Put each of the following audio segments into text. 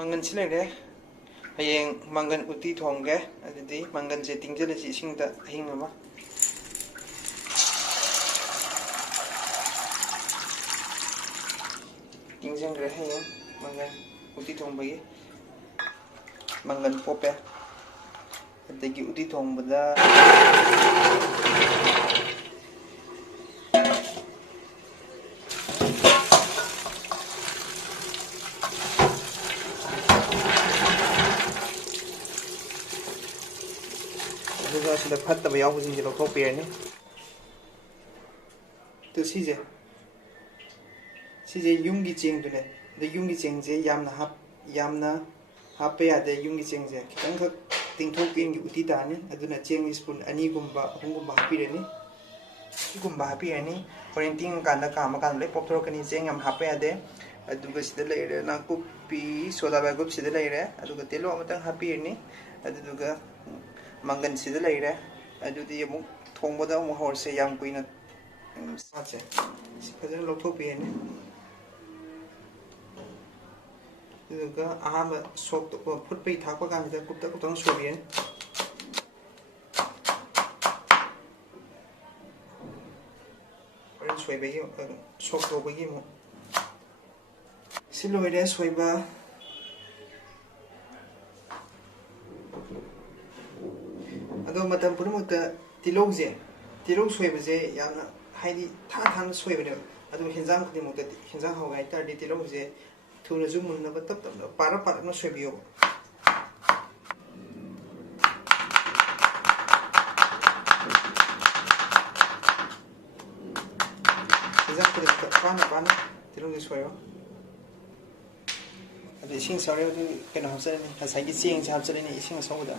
Mangan silere. Hayeng mangan uti thongge. Adidi mangan je tingjele ji singda hingama. Tingjangre hayeng mangan uti thongbagi. Mangan pope. Adigi uti thongbada the put the way out in the local piano. To see the Yungi Ching to it. The Yungi Ching, yamna, happy at the Yungi Ching. Uncle think talking Utitani, I do not change spoon any gumba, Hungumba happy any. Gumba happy any, for anything kind of come, I can't let pop talking saying I'm happy at them. I do go see the later, and I could be so that I go see the later. I do go tell you happy any. I do go. Mangan si the later, I do the Thongba horse young kuina. Such a lotopian. I have a soaked put pay tapagan that put the Soviet. Sway soaked over him. Silhouette swayba. Although Matam Purumuta Tilogze, Tilog Swabaze, Yana Heidi Tatan Swabed, Adu Hinzam Timuta, Hinzam Hogaita, the Tilogze, to resume the Parapat no Swabio. Exactly the Pana, Tilog Swabo. The Sing sorry, can have said, as I get seeing, have said any sing soda.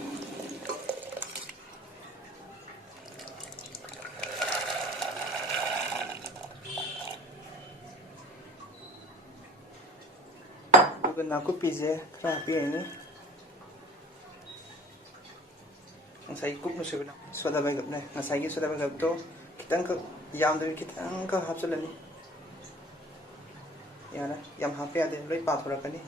Aku pizza krapi ini. Saya ikut musuh na. Sudah baik na. Saya sudah baik tu. Kita angkat yam dari kita angkat hapsel ni. Ya na. Yam happy ada. Loi pathora kani.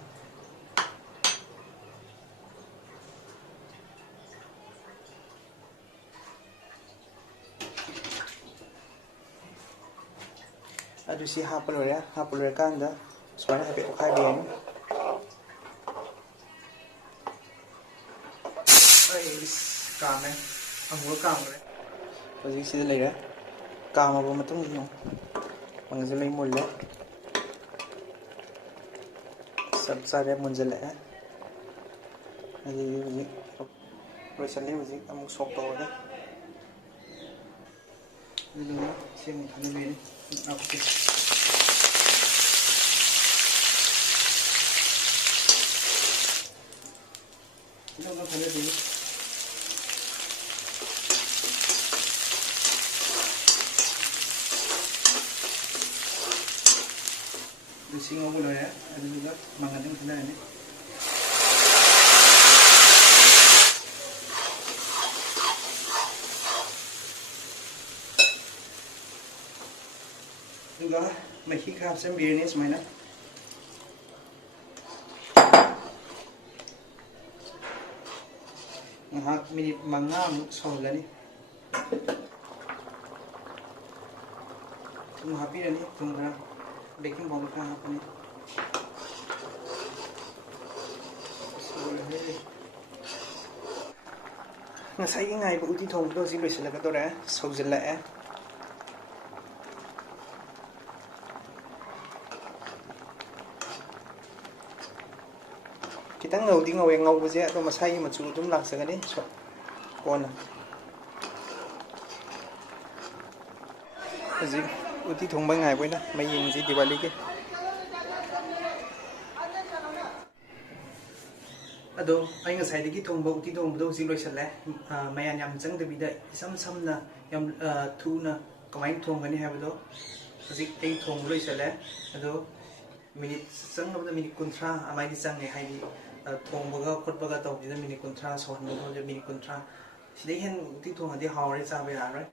Aduh si hapel ya. Hapel kan dah. Soalnya happy okai dia. Cam này, ông có cam rồi. Có gì xí lấy đấy, cam mà vô mà tung nhiều, bằng cái lấy một lẽ, sắp ra đây muốn lấy, gì, rồi sang đây gì, ông sọc to đấy, đi luôn, xem thằng này đi, ok. Nó thằng này đi. Sing over there, and we got mangan today. Juga masih kerap sembir ni semuanya. Ngah minit mangam soal ni. Tunggu happy ni, tunggu. Baking powder ka apa ni? Ngasai cái ngày Ooti Thongba đâu xin lỗi sẽ là cái đó đấy, sầu dần lẹ. Kita ngầu thì ngầu yang ngầu aja, atau masai mà chú chúng lạc sang cái đấy, con à. Cái gì? Ooti Thongba ngày với đó, mấy gì gì Diwali cái. Ado, anh nga sai digi Thongba Ooti Thongba do zing loisale, mayan yam changdabida isam samna yam thuna kamaina thongani haibado. Hojik ai thong loisale, ado minute changabda minute 30 amai di changne haidi thongbaga khotbaga tawdida minute 30 sohonba do minute 30 sidai hen Ooti Thongba di hawre chabe yarai.